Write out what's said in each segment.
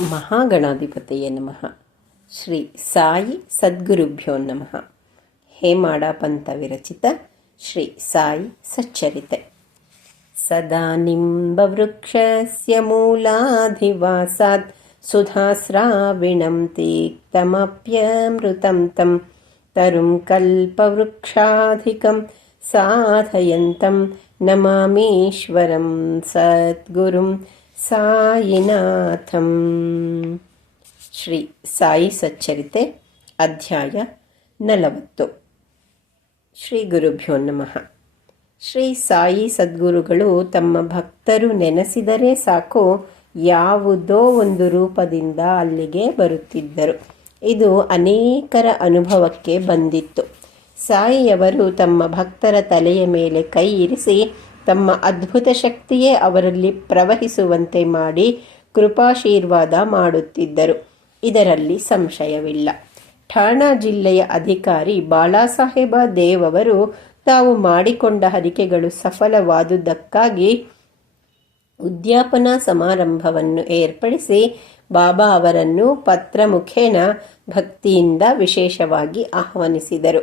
ಮಹಾಗಣಾಧಿಪತಿಯೇ ನಮಃ. ಶ್ರೀ ಸಾಯಿ ಸದ್ಗುರುಭ್ಯೋ ನಮಃ. ಹೇಮಾಡ ಪಂತ ವಿರಚಿತ ಶ್ರೀ ಸಾಯಿ ಸಚ್ಚರಿತೆ. ಸದಾ ನಿಂಬವೃಕ್ಷಸ್ಯ ಮೂಲಾಧಿವಾಸಾತ್ ಸುಧಾಸ್ರಾವಿಣಂ ತೀಕ್ತಮಪ್ಯಮೃತಂ ತಂ ತರುಂ ಕಲ್ಪವೃಕ್ಷಾಧಿಕಂ ಸಾಧಯಂತಂ ನಮಾಮೀಶ್ವರಂ ಸದ್ಗುರುಂ ಸಾಯಿನಾಥಂ. ಶ್ರೀ ಸಾಯಿ ಸಚ್ಚರಿತೆ ಅಧ್ಯಾಯ 40. ಶ್ರೀ ಗುರುಭ್ಯೋ ನಮಃ. ಶ್ರೀ ಸಾಯಿ ಸದ್ಗುರುಗಳು ತಮ್ಮ ಭಕ್ತರು ನೆನೆಸಿದರೆ ಸಾಕು ಯಾವುದೋ ಒಂದು ರೂಪದಿಂದ ಅಲ್ಲಿಗೆ ಬರುತ್ತಿದ್ದರು. ಇದು ಅನೇಕರ ಅನುಭವಕ್ಕೆ ಬಂದಿತ್ತು. ಸಾಯಿಯವರು ತಮ್ಮ ಭಕ್ತರ ತಲೆಯ ಮೇಲೆ ಕೈ ಇರಿಸಿ ತಮ್ಮ ಅದ್ಭುತ ಶಕ್ತಿಯೇ ಅವರಲ್ಲಿ ಪ್ರವಹಿಸುವಂತೆ ಮಾಡಿ ಕೃಪಾಶೀರ್ವಾದ ಮಾಡುತ್ತಿದ್ದರು. ಇದರಲ್ಲಿ ಸಂಶಯವಿಲ್ಲ. ಠಾಣಾ ಜಿಲ್ಲೆಯ ಅಧಿಕಾರಿ ಬಾಳಾಸಾಹೇಬ ದೇವ್ ಅವರು ತಾವು ಮಾಡಿಕೊಂಡ ಹರಿಕೆಗಳು ಸಫಲವಾದುದಕ್ಕಾಗಿ ಉದ್ಯಾಪನಾ ಸಮಾರಂಭವನ್ನು ಏರ್ಪಡಿಸಿ ಬಾಬಾ ಅವರನ್ನು ಪತ್ರ ಮುಖೇನ ಭಕ್ತಿಯಿಂದ ವಿಶೇಷವಾಗಿ ಆಹ್ವಾನಿಸಿದರು.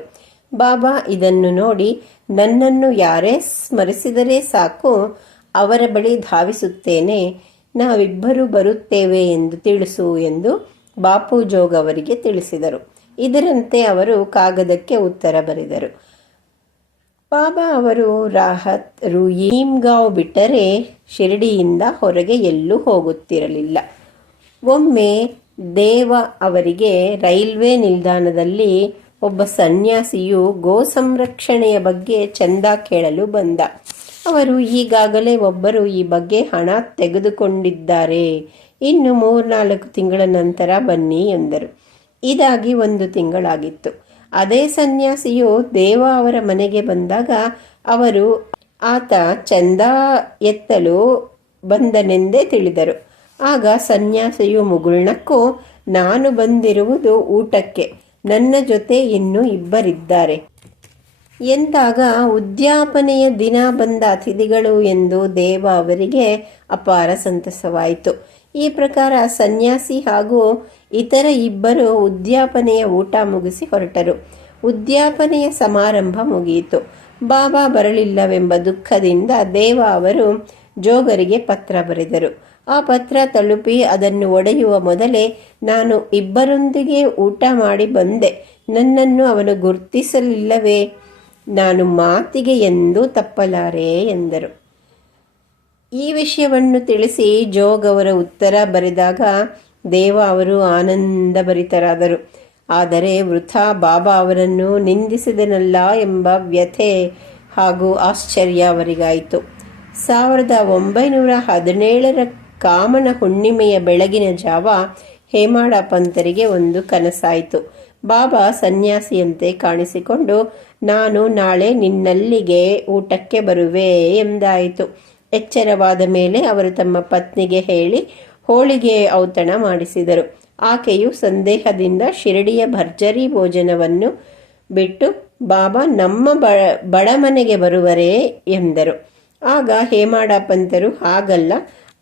ಬಾಬಾ ಇದನ್ನು ನೋಡಿ, ನನ್ನನ್ನು ಯಾರೇ ಸ್ಮರಿಸಿದರೆ ಸಾಕು ಅವರ ಬಳಿ ಧಾವಿಸುತ್ತೇನೆ, ನಾವಿಬ್ಬರು ಬರುತ್ತೇವೆ ಎಂದು ತಿಳಿಸು ಎಂದು ಬಾಪು ಜೋಗ್ ಅವರಿಗೆ ತಿಳಿಸಿದರು. ಇದರಂತೆ ಅವರು ಕಾಗದಕ್ಕೆ ಉತ್ತರ ಬರೆದರು. ಬಾಬಾ ಅವರು ರಾಹತ್ ರೂಯಿಮ್ಗಾಂವ್ ಬಿಟ್ಟರೆ ಶಿರಡಿಯಿಂದ ಹೊರಗೆ ಎಲ್ಲೂ ಹೋಗುತ್ತಿರಲಿಲ್ಲ. ಒಮ್ಮೆ ದೇವ ಅವರಿಗೆ ರೈಲ್ವೆ ನಿಲ್ದಾಣದಲ್ಲಿ ಒಬ್ಬ ಸನ್ಯಾಸಿಯು ಗೋ ಸಂರಕ್ಷಣೆಯ ಬಗ್ಗೆ ಚಂದ ಕೇಳಲು ಬಂದ. ಅವರು ಈಗಾಗಲೇ ಒಬ್ಬರು ಈ ಬಗ್ಗೆ ಹಣ ತೆಗೆದುಕೊಂಡಿದ್ದಾರೆ, ಇನ್ನು 3-4 ತಿಂಗಳ ನಂತರ ಬನ್ನಿ ಎಂದರು. ಇದಾಗಿ 1 ತಿಂಗಳಾಗಿತ್ತು. ಅದೇ ಸನ್ಯಾಸಿಯು ದೇವ ಅವರ ಮನೆಗೆ ಬಂದಾಗ ಅವರು ಆತ ಚಂದ ಎತ್ತಲು ಬಂದನೆಂದೇ ತಿಳಿದರು. ಆಗ ಸನ್ಯಾಸಿಯು ಮುಗುಳ್ನಕ್ಕು, ನಾನು ಬಂದಿರುವುದು ಊಟಕ್ಕೆ, ನನ್ನ ಜೊತೆ ಇನ್ನೂ ಇಬ್ಬರಿದ್ದಾರೆ ಎಂದಾಗ ಉದ್ಯಾಪನೆಯ ದಿನ ಬಂದ ಅತಿಥಿಗಳು ಎಂದು ದೇವ ಅವರಿಗೆ ಅಪಾರ ಸಂತಸವಾಯಿತು. ಈ ಪ್ರಕಾರ ಸನ್ಯಾಸಿ ಹಾಗೂ ಇತರ ಇಬ್ಬರು ಉದ್ಯಾಪನೆಯ ಊಟ ಮುಗಿಸಿ ಹೊರಟರು. ಉದ್ಯಾಪನೆಯ ಸಮಾರಂಭ ಮುಗಿಯಿತು. ಬಾಬಾ ಬರಲಿಲ್ಲವೆಂಬ ದುಃಖದಿಂದ ದೇವ ಅವರು ಜೋಗರಿಗೆ ಪತ್ರ ಬರೆದರು. ಆ ಪತ್ರ ತಲುಪಿ ಅದನ್ನು ಒಡೆಯುವ ಮೊದಲೇ, ನಾನು ಇಬ್ಬರೊಂದಿಗೆ ಊಟ ಮಾಡಿ ಬಂದೆ, ನನ್ನನ್ನು ಅವನು ಗುರ್ತಿಸಲಿಲ್ಲವೇ, ನಾನು ಮಾತಿಗೆ ಎಂದೂ ತಪ್ಪಲಾರೆ ಎಂದರು. ಈ ವಿಷಯವನ್ನು ತಿಳಿಸಿ ಜೋಗ್ ಅವರ ಉತ್ತರ ಬರೆದಾಗ ದೇವ ಅವರು ಆನಂದಭರಿತರಾದರು. ಆದರೆ ವೃಥಾ ಬಾಬಾ ಅವರನ್ನು ನಿಂದಿಸಿದನಲ್ಲ ಎಂಬ ವ್ಯಥೆ ಹಾಗೂ ಆಶ್ಚರ್ಯ ಅವರಿಗಾಯಿತು. 1917 ಕಾಮನ ಹುಣ್ಣಿಮೆಯ ಬೆಳಗಿನ ಜಾವ ಹೇಮಾಡ ಪಂತರಿಗೆ ಒಂದು ಕನಸಾಯಿತು. ಬಾಬಾ ಸನ್ಯಾಸಿಯಂತೆ ಕಾಣಿಸಿಕೊಂಡು, ನಾನು ನಾಳೆ ನಿನ್ನಲ್ಲಿಗೆ ಊಟಕ್ಕೆ ಬರುವೆ ಎಂದಾಯಿತು. ಎಚ್ಚರವಾದ ಮೇಲೆ ಅವರು ತಮ್ಮ ಪತ್ನಿಗೆ ಹೇಳಿ ಹೋಳಿಗೆ ಔತಣ ಮಾಡಿಸಿದರು. ಆಕೆಯು ಸಂದೇಹದಿಂದ ಶಿರಡಿಯ ಭರ್ಜರಿ ಭೋಜನವನ್ನು ಬಿಟ್ಟು, ಬಾಬಾ ನಮ್ಮ ಬಡಮನೆಗೆ ಬರುವರೇ ಎಂದರು. ಆಗ ಹೇಮಾಡ ಪಂತರು, ಹಾಗಲ್ಲ,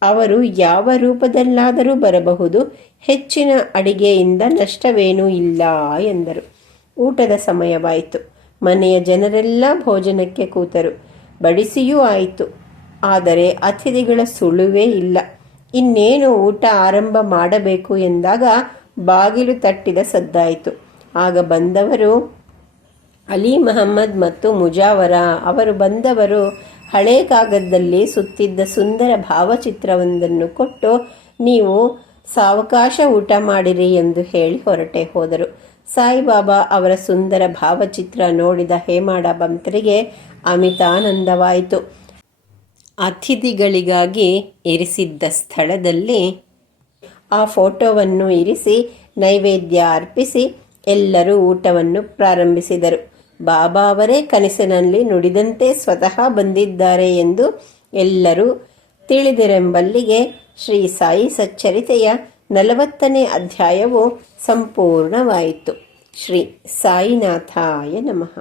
ಅವರು ಯಾವ ರೂಪದಲ್ಲಾದರೂ ಬರಬಹುದು, ಹೆಚ್ಚಿನ ಅಡಿಗೆಯಿಂದ ನಷ್ಟವೇನೂ ಇಲ್ಲ ಎಂದರು. ಊಟದ ಸಮಯವಾಯಿತು. ಮನೆಯ ಜನರೆಲ್ಲ ಭೋಜನಕ್ಕೆ ಕೂತರು. ಬಡಿಸಿಯೂ ಆಯಿತು. ಆದರೆ ಅತಿಥಿಗಳ ಸುಳುವೇ ಇಲ್ಲ. ಇನ್ನೇನು ಊಟ ಆರಂಭ ಮಾಡಬೇಕು ಎಂದಾಗ ಬಾಗಿಲು ತಟ್ಟಿದ ಸದ್ದಾಯಿತು. ಆಗ ಬಂದವರು ಅಲಿ ಮಹಮ್ಮದ್ ಮತ್ತು ಮುಜಾವರ. ಅವರು ಬಂದವರು ಹಳೆ ಕಾಗದದಲ್ಲಿ ಸುತ್ತಿದ್ದ ಸುಂದರ ಭಾವಚಿತ್ರವೊಂದನ್ನು ಕೊಟ್ಟು, ನೀವು ಸಾವಕಾಶ ಊಟ ಮಾಡಿರಿ ಎಂದು ಹೇಳಿ ಹೊರಟೆ ಹೋದರು. ಸಾಯಿಬಾಬಾ ಅವರ ಸುಂದರ ಭಾವಚಿತ್ರ ನೋಡಿದ ಹೇಮಾಡ ಪಂತರಿಗೆ ಅಮಿತಾನಂದವಾಯಿತು. ಅತಿಥಿಗಳಿಗಾಗಿ ಇರಿಸಿದ್ದ ಸ್ಥಳದಲ್ಲಿ ಆ ಫೋಟೋವನ್ನು ಇರಿಸಿ ನೈವೇದ್ಯ ಅರ್ಪಿಸಿ ಎಲ್ಲರೂ ಊಟವನ್ನು ಪ್ರಾರಂಭಿಸಿದರು. ಬಾಬಾ ಅವರೇ ಕನಸಿನಲ್ಲಿ ನುಡಿದಂತೆ ಸ್ವತಃ ಬಂದಿದ್ದಾರೆ ಎಂದು ಎಲ್ಲರೂ ತಿಳಿದಿರೆಂಬಲ್ಲಿಗೆ ಶ್ರೀ ಸಾಯಿ ಸಚ್ಚರಿತೆಯ 40ನೇ ಅಧ್ಯಾಯವು ಸಂಪೂರ್ಣವಾಯಿತು. ಶ್ರೀ ಸಾಯಿನಾಥಾಯ ನಮಃ.